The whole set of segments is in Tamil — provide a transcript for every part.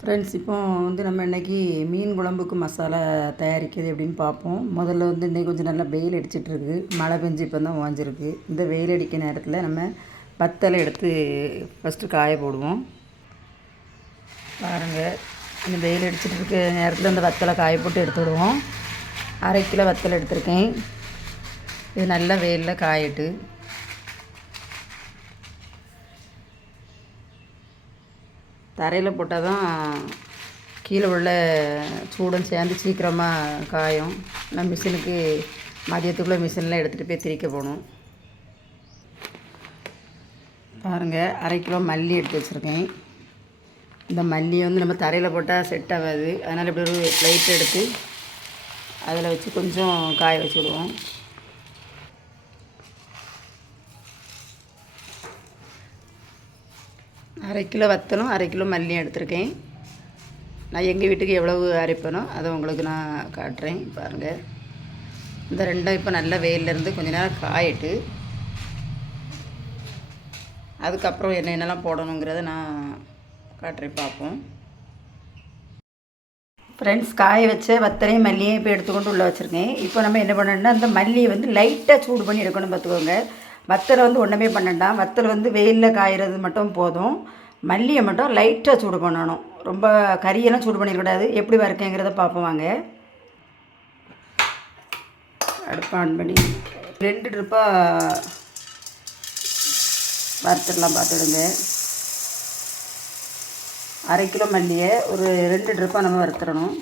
ஃப்ரெண்ட்ஸ் இப்போ வந்து நம்ம இன்றைக்கி மீன் குழம்புக்கு மசாலா தயாரிக்கிறது எப்படின்னு பார்ப்போம். முதல்ல வந்து இன்றைக்கி கொஞ்சம் நல்லா வெயில் அடிச்சிட்ருக்கு. மழை பெஞ்சு இப்போ தான் ஓஞ்சிருக்கு இந்த வெயில் அடிக்க நேரத்தில் நம்ம வத்தலை எடுத்து ஃபஸ்ட்டு காய போடுவோம். பாருங்கள் இந்த வெயில் அடிச்சிட்டு இருக்க நேரத்தில் இந்த வத்தலை காய போட்டு எடுத்து விடுவோம். அரை கிலோ வத்தலை எடுத்திருக்கேன். இது நல்லா வெயிலில் காயிட்டு. தரையில் போட்டால் தான் கீழே உள்ள சூடும் சேர்ந்து சீக்கிரமாக காயும். நான் மிஷினுக்கு மதியத்துக்குள்ளே மிஷினில் எடுத்துகிட்டு போய் திரிக்க போகணும். பாருங்கள் அரை கிலோ மல்லி எடுத்து வச்சுருக்கேன். இந்த மல்லியை வந்து நம்ம தரையில் போட்டால் செட் ஆகாது. அதனால் இப்படி ஒரு ப்ளைட் எடுத்து அதில் வச்சு கொஞ்சம் காய வச்சு அரை கிலோ வத்தலும் அரை கிலோ மல்லியும் எடுத்திருக்கேன். நான் எங்கள் வீட்டுக்கு எவ்வளவு அரைப்பேனோ அதை உங்களுக்கு நான் காட்டுறேன். பாருங்கள் இந்த ரெண்டும் இப்போ நல்லா வெயிலேருந்து கொஞ்ச நேரம் காயிட்டு அதுக்கப்புறம் என்ன என்னெல்லாம் போடணுங்கிறத நான் காட்டுறேன் பார்ப்போம். ஃப்ரெண்ட்ஸ் காய வச்ச வத்தலையும் மல்லியும் இப்போ எடுத்துக்கொண்டு உள்ளே வச்சுருக்கேன். இப்போ நம்ம என்ன பண்ணணும்னா அந்த மல்லியை வந்து லைட்டாக சூடு பண்ணி எடுக்கணும் பார்த்துக்கோங்க. வத்தலை வந்து ஒன்றுமே பண்ணண்டாம் வத்தல் வந்து வெயிலில் காய்கிறது மட்டும் போதும். மல்லியை மட்டும் லைட்டாக சூடு பண்ணணும். ரொம்ப கறியெல்லாம் சூடு பண்ணிடக்கூடாது. எப்படி வறுக்கங்கிறத பார்ப்போம் வாங்க. அடுப்பு ஆன் பண்ணி ரெண்டு ட்ரிப்பாக வறுத்துடலாம் பார்த்துடுங்க. அரை கிலோ மல்லியை ஒரு ரெண்டு ட்ரிப்பாக நம்ம வறுத்துடணும்.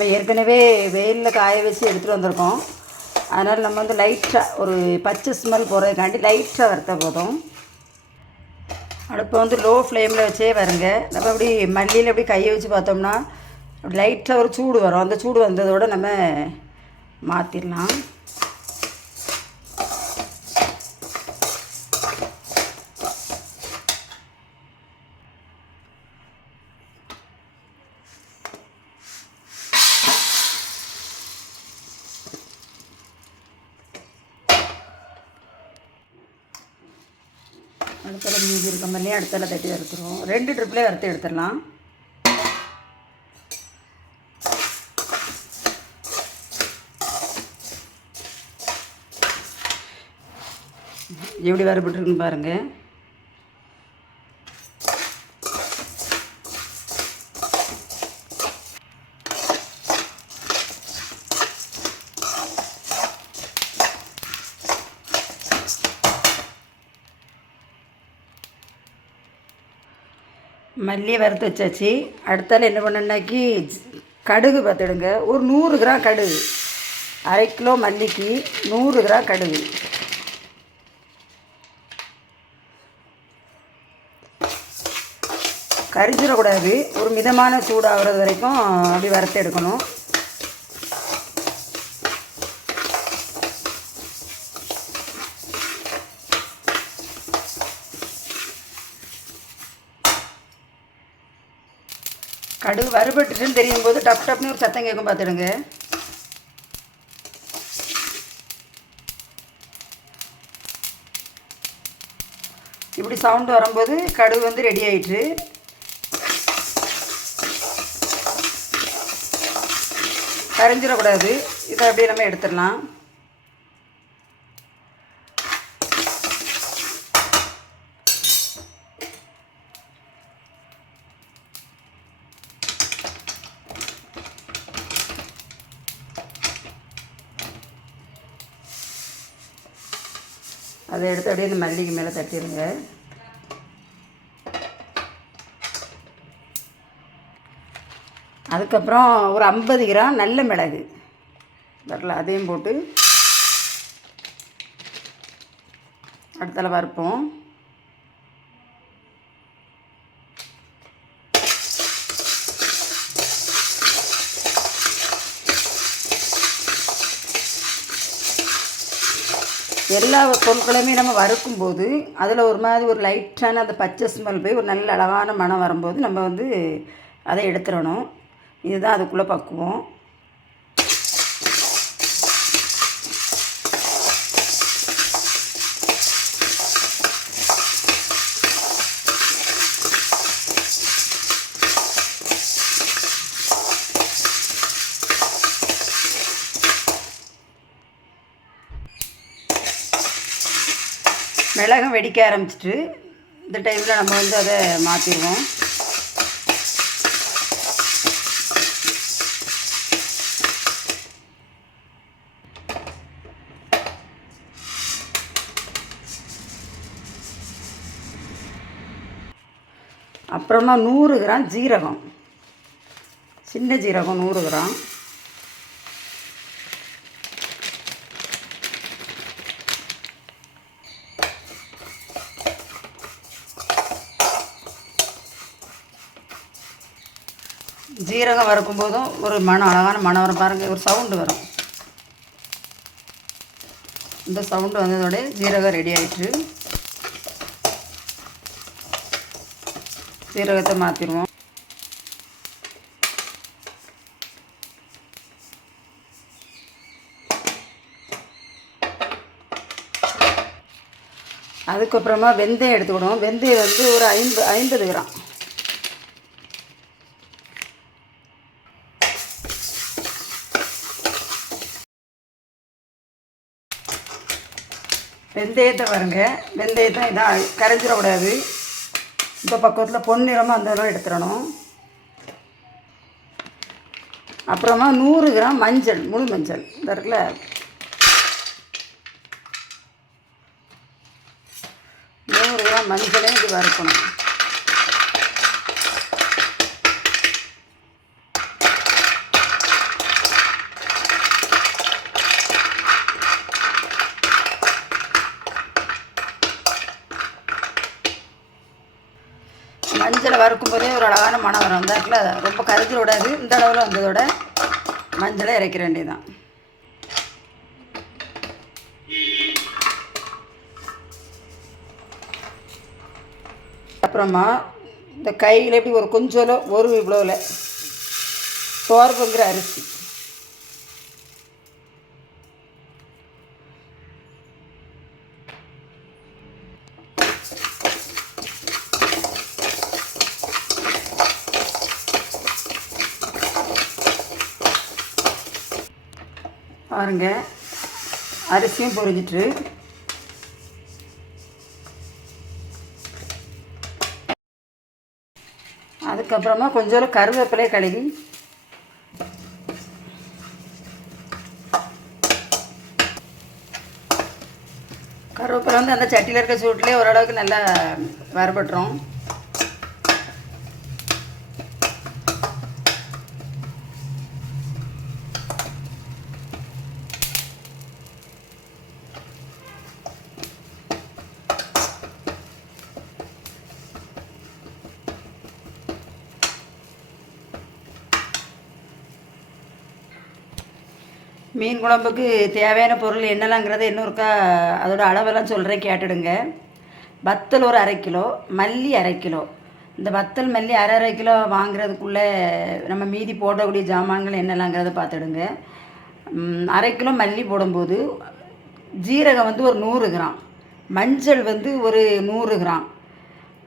நம்ம ஏற்கனவே வெயிலில் காய வச்சு எடுத்துகிட்டு வந்திருக்கோம். அதனால் நம்ம வந்து லைட்டாக ஒரு பச்சை ஸ்மெல் போகிறதுக்காண்டி லைட்டாக வறுத்த போதும். அடுப்பை வந்து லோ ஃப்ளேமில் வச்சே வருங்க. நம்ம அப்படி மல்லியில் அப்படி கையை வச்சு பார்த்தோம்னா லைட்டாக ஒரு சூடு வரும். அந்த சூடு வந்ததோடு நம்ம மாற்றிடலாம் அடுத்தல மீதி இருக்க மாதிரியே அடுத்தல தட்டி வறுத்துருவோம் ரெண்டு ட்ரிப்லேயே வறுத்து எடுத்துடலாம். எப்படி வறுபட்டுருக்குன்னு பாருங்கள் மல்லி வறுத்து வச்சாச்சு. அடுத்தால என்ன பண்ணுனாக்கி கடுகு பார்த்துடுங்க. ஒரு நூறு கிராம் கடுகு. அரை கிலோ மல்லிக்கு நூறு கிராம் கடுகு. கரிஞ்சிடக்கூடாது. ஒரு மிதமான சூடாகிறது வரைக்கும் அப்படி வறுத்து எடுக்கணும். கடுகு வறுபட்டுச்சுன்னு தெரியும் போது டப் டப்னு ஒரு சத்தம் கேட்கும் பார்த்துடுங்க. இப்படி சவுண்டு வரும்போது கடுகு வந்து ரெடி ஆயிட்டு கரைஞ்சிடக்கூடாது. இதை அப்படியே நம்ம எடுத்துடலாம். அதை எடுத்து அப்படியே இந்த மல்லிக்கு மேலே தட்டிடுங்க அதுக்கப்புறம் ஒரு ஐம்பது கிராம் நல்ல மிளகு. வரல அதையும் போட்டு அடுத்தால வறுப்போம் எல்லா பொருட்களையுமே நம்ம வறுக்கும்போது அதில் ஒரு மாதிரி ஒரு லைட்டான அந்த பச்சை ஸ்மெல் போய் ஒரு நல்ல அழகான மனம் வரும்போது நம்ம வந்து அதை எடுத்துடணும். இதுதான் அதுக்குள்ளே பக்குவோம். மிளகும் வெடிக்க ஆரம்பிச்சிட்டு இந்த டைமில் நம்ம வந்து அதை மாற்றிடுவோம் அப்புறமா நூறு கிராம் ஜீரகம். சின்ன ஜீரகம் நூறு கிராம். ஜீரகம் வறுக்கும் போதும் ஒரு மனம் அழகான மனம் வரும் பாருங்கள் ஒரு சவுண்டு வரும். இந்த சவுண்டு வந்ததோட ஜீரகம் ரெடி ஆயிட்டு ஜீரகத்தை மாற்றிடுவோம் அதுக்கப்புறமா வெந்தயம் எடுத்துக்கிடுவோம். வெந்தயம் வந்து ஒரு ஐம்பது ஐம்பது கிராம். வெந்தயத்தை பாருங்க. வெந்தயத்தை இதான் கரைஞ்சிடக்கூடாது. இந்த பக்கத்தில் பொன்னிறமாக அந்த அளவு எடுத்துடணும். அப்புறமா நூறு கிராம் மஞ்சள் முழு மஞ்சள். இந்த இருக்குல்ல? நூறு கிராம் மஞ்சளையும் இது வறுக்கணும் மஞ்சளை வறுக்கும் போதே ஒரு அழகான மனம் வரும். தான் ரொம்ப கருத்தில் விடாது. இந்த அளவில் வந்ததோட மஞ்சளை இறக்கிற வேண்டியதான் அப்புறமா இந்த கையில் எப்படி ஒரு கொஞ்சோல ஒரு இவ்வளோவில் சோர்வுங்கிற அரிசி. பாருங்க. அரிசியும் பொரிஞ்சிட்டு. அதுக்கப்புறமா கொஞ்சம் கருவேப்பிலையை கழுவி. கருவேப்பிலை வந்து அந்த சட்டியில் இருக்க சூட்லேயே ஓரளவுக்கு நல்லா வரப்பட்டுரும் மீன் குழம்புக்கு தேவையான பொருள் என்னெல்லாங்கிறத இன்னொருக்கா அதோட அளவெல்லாம் சொல்கிறேன் கேட்டுடுங்க. வத்தல் ஒரு அரை கிலோ மல்லி அரை கிலோ. இந்த வத்தல் மல்லி அரை அரை கிலோ வாங்குறதுக்குள்ளே நம்ம மீதி போடக்கூடிய ஜாமான்கள் என்னெல்லாங்கிறத பார்த்துடுங்க. அரை கிலோ மல்லி போடும்போது ஜீரகம் வந்து ஒரு நூறு கிராம் மஞ்சள் வந்து ஒரு நூறு கிராம்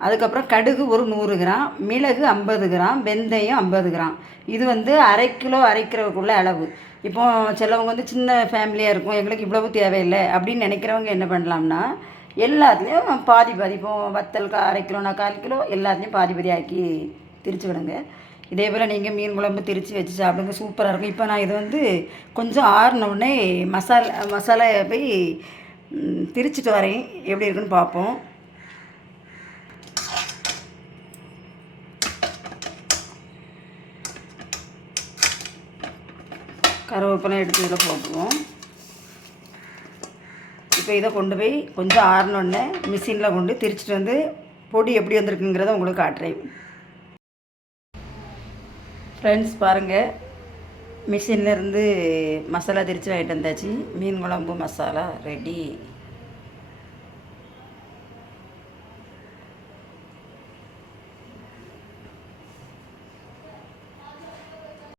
அதுக்கப்புறம் கடுகு ஒரு நூறு கிராம் மிளகு ஐம்பது கிராம் வெந்தயம் ஐம்பது கிராம். இது வந்து அரை கிலோ அரைக்கிறதுக்குள்ள அளவு. இப்போ சிலவங்க வந்து சின்ன ஃபேமிலியாக இருக்கும். எங்களுக்கு இவ்வளவு தேவையில்லை. அப்படின்னு நினைக்கிறவங்க என்ன பண்ணலாம்னா எல்லாத்துலேயும் பாதி பாதி. இப்போ வத்தல் கா அரை கிலோனா கால் கிலோ எல்லாத்துலேயும் பாதி பாதி ஆக்கி திரிச்சு விடுங்க. இதே போல் நீங்கள் மீன் குழம்பு திரித்து வச்சு சாப்பிடுங்க. சூப்பராக இருக்கும். இப்போ நான் இது வந்து கொஞ்சம் ஆறினவுடனே மசாலா மசாலா போய் திரிச்சிட்டு வரேன். எப்படி இருக்குன்னு பார்ப்போம். கருவேப்பிலை எடுத்து இதில் போட்டுருவோம். இப்போ இதை கொண்டு போய் கொஞ்சம் ஆறினோடனே மிஷினில் கொண்டு திரிச்சிட்டு வந்து பொடி எப்படி வந்திருக்குங்கிறத உங்களுக்கு காட்டுறேன். ஃப்ரெண்ட்ஸ் பாருங்கள் மிஷின்லேருந்து மசாலா திரிச்சு வாங்கிட்டு வந்தாச்சு. மீன் குழம்பு மசாலா ரெடி